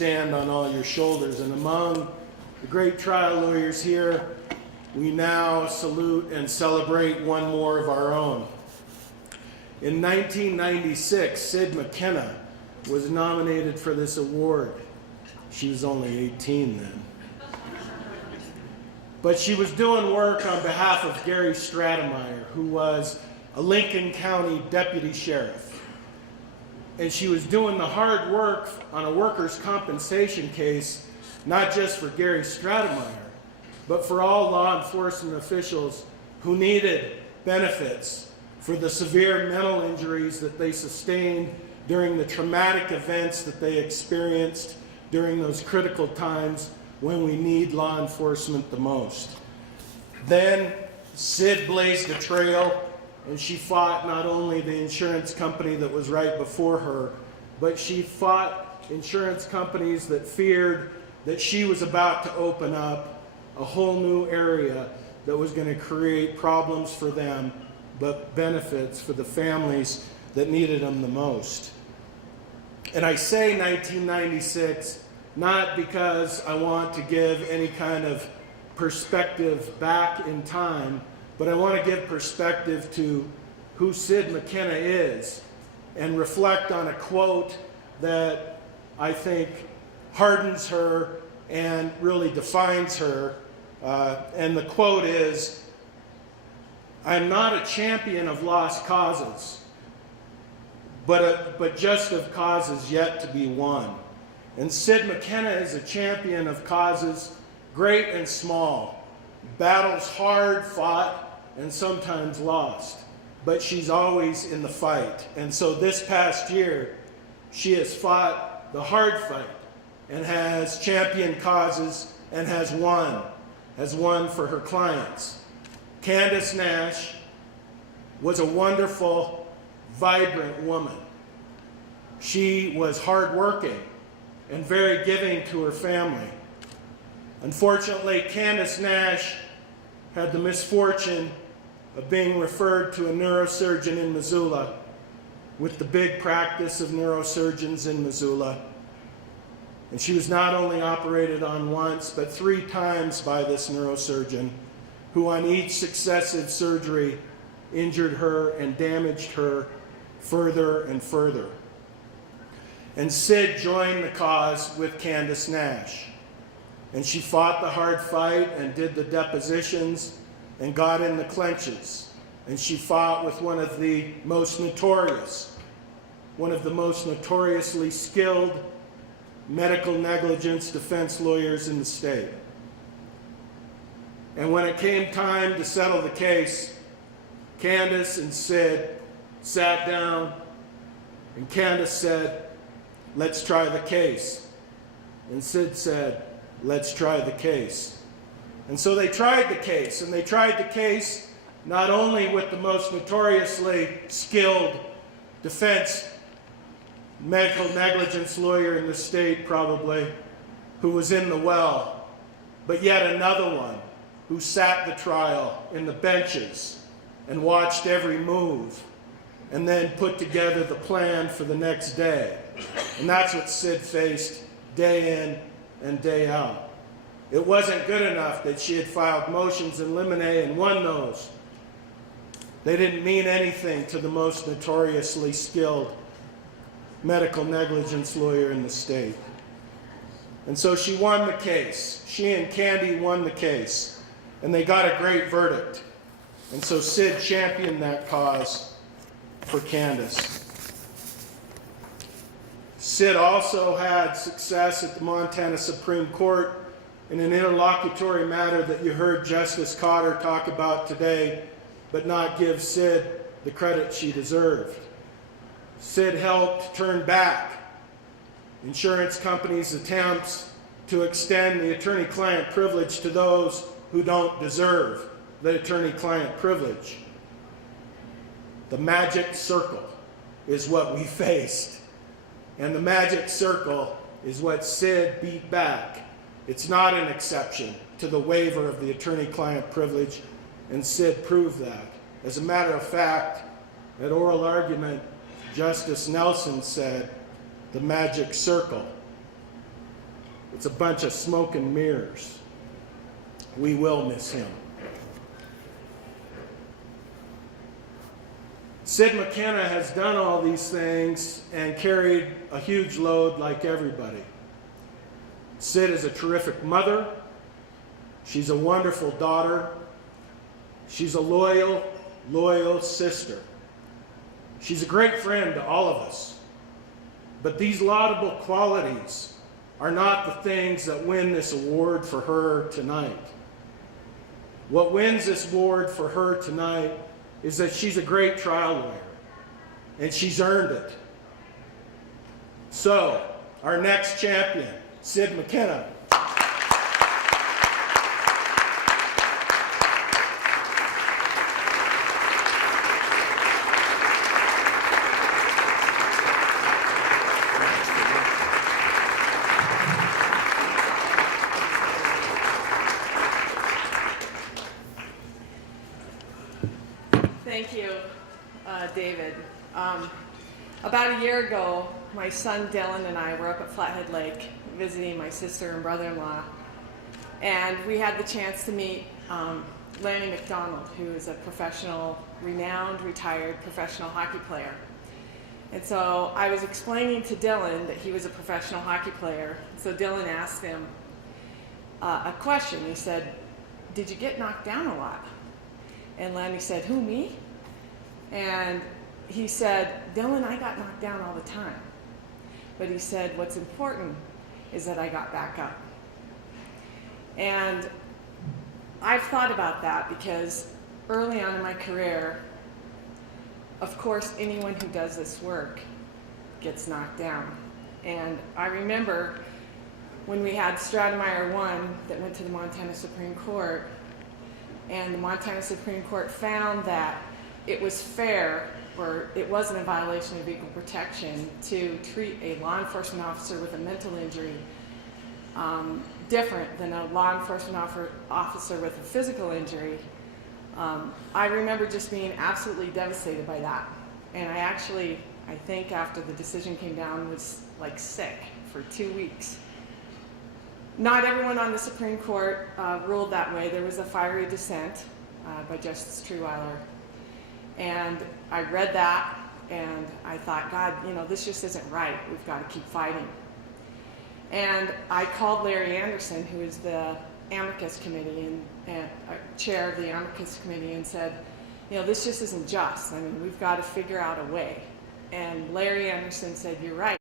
stand on all your shoulders. And among the great trial lawyers here, we now salute and celebrate one more of our own. In 1996, Sid McKenna was nominated for this award. She was only 18 then. But she was doing work on behalf of Gary Stratemeyer, who was a Lincoln County deputy sheriff. And she was doing the hard work on a workers' compensation case, not just for Gary Stratemeyer, but for all law enforcement officials who needed benefits for the severe mental injuries that they sustained during the traumatic events that they experienced during those critical times when we need law enforcement the most. Then Sid blazed a trail, and she fought not only the insurance company that was right before her, but she fought insurance companies that feared that she was about to open up a whole new area that was going to create problems for them, but benefits for the families that needed them the most. And I say 1996 not because I want to give any kind of perspective back in time, but I want to give perspective to who Sid McKenna is and reflect on a quote that I think hardens her and really defines her. And the quote is, "I'm not a champion of lost causes, but just of causes yet to be won." And Sid McKenna is a champion of causes great and small, battles hard fought and sometimes lost, but she's always in the fight. And so this past year, she has fought the hard fight and has championed causes and has won for her clients. Candace Nash was a wonderful, vibrant woman. She was hardworking and very giving to her family. Unfortunately, Candace Nash had the misfortune of being referred to a neurosurgeon in Missoula with the big practice of neurosurgeons in Missoula. And she was not only operated on once, but 3 times by this neurosurgeon, who on each successive surgery injured her and damaged her further and further. And Sid joined the cause with Candace Nash. And she fought the hard fight and did the depositions and got in the clenches. And she fought with one of the most notoriously skilled medical negligence defense lawyers in the state. And when it came time to settle the case, Candace and Sid sat down, and Candace said, "Let's try the case." And Sid said, "Let's try the case." And so they tried the case, and they tried the case not only with the most notoriously skilled defense medical negligence lawyer in the state, probably, who was in the well, but yet another one who sat the trial in the benches and watched every move and then put together the plan for the next day. And that's what Sid faced day in and day out. It wasn't good enough that she had filed motions in limine and won those. They didn't mean anything to the most notoriously skilled medical negligence lawyer in the state. And so she won the case. She and Candy won the case, and they got a great verdict. And so Sid championed that cause for Candace. Sid also had success at the Montana Supreme Court in an interlocutory matter that you heard Justice Cotter talk about today, but not give Sid the credit she deserved. Sid helped turn back insurance companies' attempts to extend the attorney-client privilege to those who don't deserve the attorney-client privilege. The magic circle is what we faced. And the magic circle is what Sid beat back. It's not an exception to the waiver of the attorney-client privilege, and Sid proved that. As a matter of fact, at oral argument, Justice Nelson said the magic circle It's a bunch of smoke and mirrors. We will miss him. Sid McKenna has done all these things and carried a huge load like everybody. Sid is a terrific mother. She's a wonderful daughter. She's a loyal sister. She's a great friend to all of us. But these laudable qualities are not the things that win this award for her tonight. What wins this award for her tonight is that she's a great trial lawyer, and she's earned it. So, our next champion, Sid McKenna. Thank you, David. About a year ago, my son Dylan and I were up at Flathead Lake visiting my sister and brother-in-law, and we had the chance to meet Lanny McDonald, who is a renowned, retired professional hockey player. And so I was explaining to Dylan that he was a professional hockey player. So Dylan asked him a question. He said, "Did you get knocked down a lot?" And Lanny said, "Who, me?" And he said, "Dylan, I got knocked down all the time." But he said, "What's important is that I got back up." And I've thought about that because early on in my career, of course, anyone who does this work gets knocked down. And I remember when we had Stratemeyer 1 that went to the Montana Supreme Court, and the Montana Supreme Court found that it was fair, or it wasn't a violation of equal protection, to treat a law enforcement officer with a mental injury different than a law enforcement officer with a physical injury. I remember just being absolutely devastated by that. And I think after the decision came down, was like sick for 2 weeks. Not everyone on the Supreme Court ruled that way. There was a fiery dissent by Justice Truweiler. And I read that, and I thought, God, this just isn't right. We've got to keep fighting. And I called Larry Anderson, who is the amicus committee and chair of the amicus committee, and said, this just isn't just. I mean, we've got to figure out a way. And Larry Anderson said, "You're right.